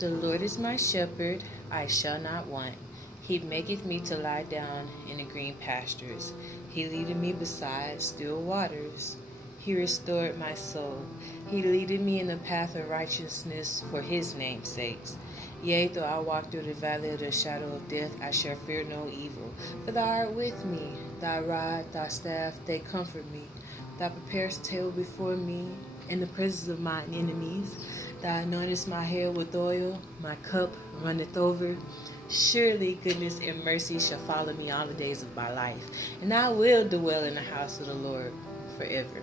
The Lord is my shepherd, I shall not want. He maketh me to lie down in the green pastures. He leadeth me beside still waters. He restored my soul. He leadeth me in the path of righteousness for his name's sakes. Yea, though I walk through the valley of the shadow of death, I shall fear no evil. For thou art with me, thy rod, thy staff, they comfort me. Thou preparest a table before me in the presence of mine enemies. Thou anointest my head with oil, my cup runneth over. Surely goodness and mercy shall follow me all the days of my life, and I will dwell in the house of the Lord forever.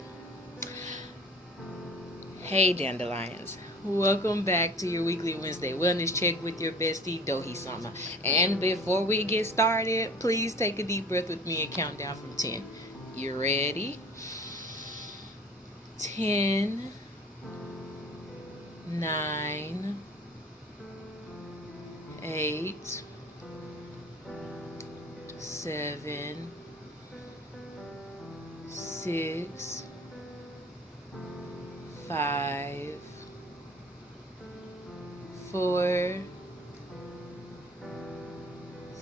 Hey dandelions, welcome back to your weekly Wednesday wellness check with your bestie 𝕯𝖆𝖆. And before we get started, please take a deep breath with me and count down from 10. You ready? 10, 9, 8, 7, 6, 5, 4,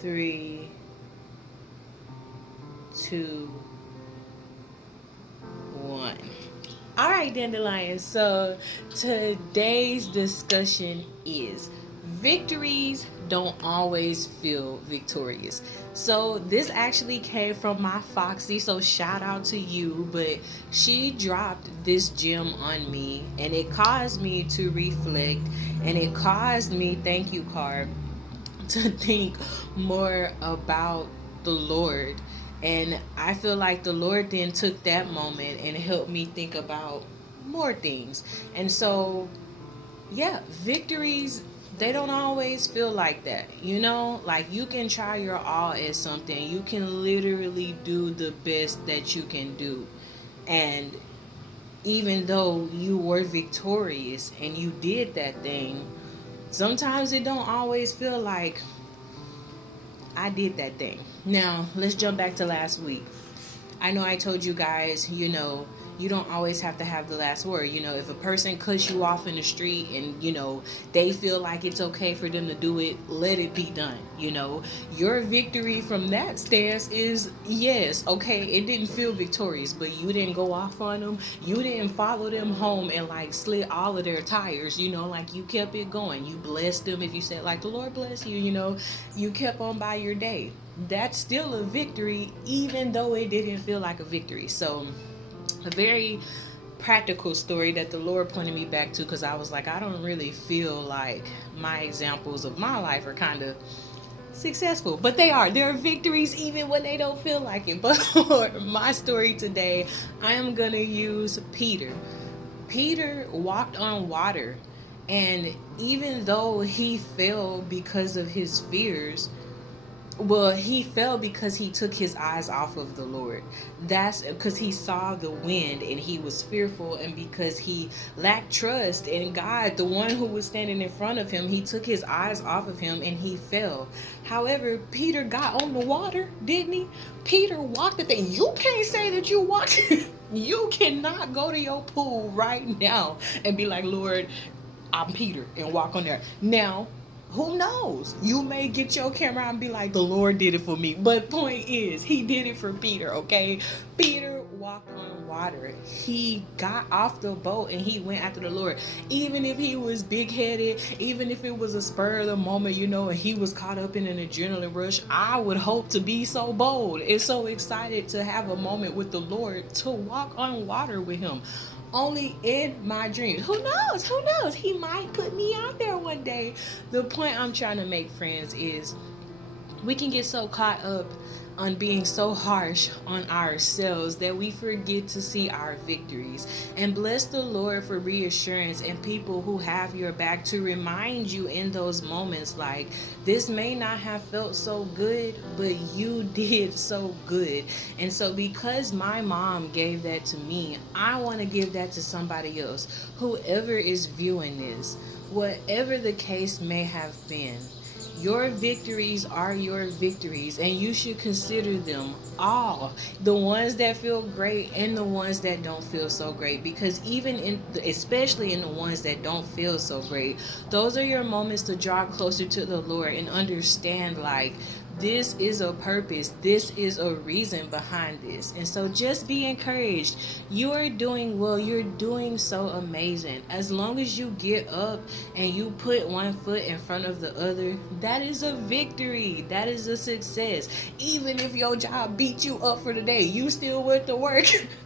3, 2, 1. All right, dandelions. So today's discussion is victories don't always feel victorious. So this actually came from my Foxy, so shout out to you. But she dropped this gem on me, and it caused me to reflect, and it caused me, thank you, Carb, to think more about the Lord. And I feel like the Lord then took that moment and helped me think about more things. And so, yeah, victories, they don't always feel like that. Like you can try your all at something. You can literally do the best that you can do. And even though you were victorious and you did that thing, sometimes it don't always feel like I did that thing. Now, let's jump back to last week. I know I told you guys, you don't always have to have the last word. If a person cuts you off in the street and, they feel like it's okay for them to do it, let it be done. Your victory from that stance is, yes, okay, it didn't feel victorious, but you didn't go off on them. You didn't follow them home and like slit all of their tires, like you kept it going. You blessed them. If you said like, the Lord bless you, you kept on by your day. That's still a victory, even though it didn't feel like a victory. So a very practical story that the Lord pointed me back to, because I was like, I don't really feel like my examples of my life are kind of successful, but they are. There are victories even when they don't feel like it. But for my story today, I am gonna use Peter. Peter walked on water, and even though he fell because of his fears, he fell because he took his eyes off of the Lord. That's because he saw the wind and he was fearful, and because he lacked trust in God, the one who was standing in front of him, he took his eyes off of him and he fell. However, Peter got on the water, didn't he? Peter walked the thing. You can't say that you walked. You cannot go to your pool right now and be like, Lord, I'm Peter, and walk on there. Now, who knows? You may get your camera and be like, the Lord did it for me. But point is, he did it for Peter, okay? Peter walked on water. He got off the boat and he went after the Lord. Even if he was big-headed, even if it was a spur of the moment, and he was caught up in an adrenaline rush, I would hope to be so bold and so excited to have a moment with the Lord, to walk on water with him. Only in my dreams. Who knows? He might put me out there one day. The point I'm trying to make, friends, is we can get so caught up on being so harsh on ourselves that we forget to see our victories. And bless the Lord for reassurance and people who have your back to remind you in those moments, like, this may not have felt so good, but you did so good. And so because my mom gave that to me, I want to give that to somebody else. Whoever is viewing this, whatever the case may have been, Your victories are your victories, and you should consider them all, the ones that feel great and the ones that don't feel so great, because even in especially in the ones that don't feel so great, those are your moments to draw closer to the Lord and understand, like, this is a purpose, this is a reason behind this. And so just be encouraged. You are doing well, you're doing so amazing. As long as you get up and you put one foot in front of the other, that is a victory, that is a success. Even if your job beat you up for the day, you still went to work.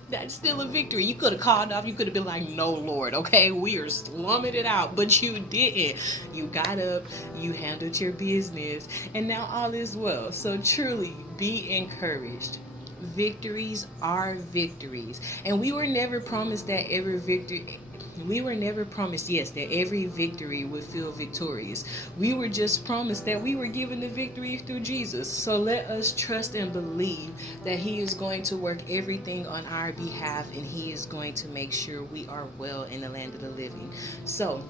That's still a victory. You could have called off, you could have been like, no, Lord, okay, we are slumming it out, but you didn't. You got up, you handled your business, and now all is well. So truly be encouraged. Victories are victories, and we were never promised that every victory, we were never promised, yes, that every victory would feel victorious. We were just promised that we were given the victory through Jesus. So let us trust and believe that He is going to work everything on our behalf, and He is going to make sure we are well in the land of the living. So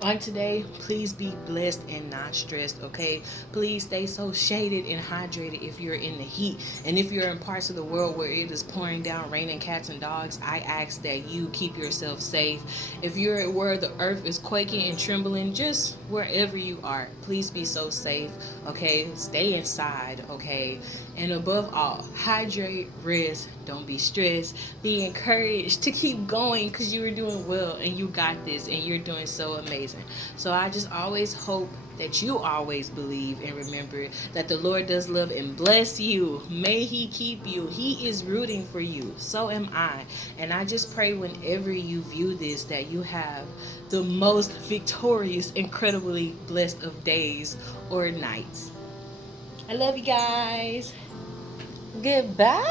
on today, please be blessed and not stressed, okay? Please stay so shaded and hydrated if you're in the heat. And if you're in parts of the world where it is pouring down, raining cats and dogs, I ask that you keep yourself safe. If you're where the earth is quaking and trembling, just wherever you are, please be so safe, okay? Stay inside, okay? And above all, hydrate, rest, don't be stressed. Be encouraged to keep going, because you are doing well and you got this and you're doing so amazing. So I just always hope that you always believe and remember that the Lord does love and bless you. May He keep you. He is rooting for you. So am I. And I just pray whenever you view this that you have the most victorious, incredibly blessed of days or nights. I love you guys. Goodbye.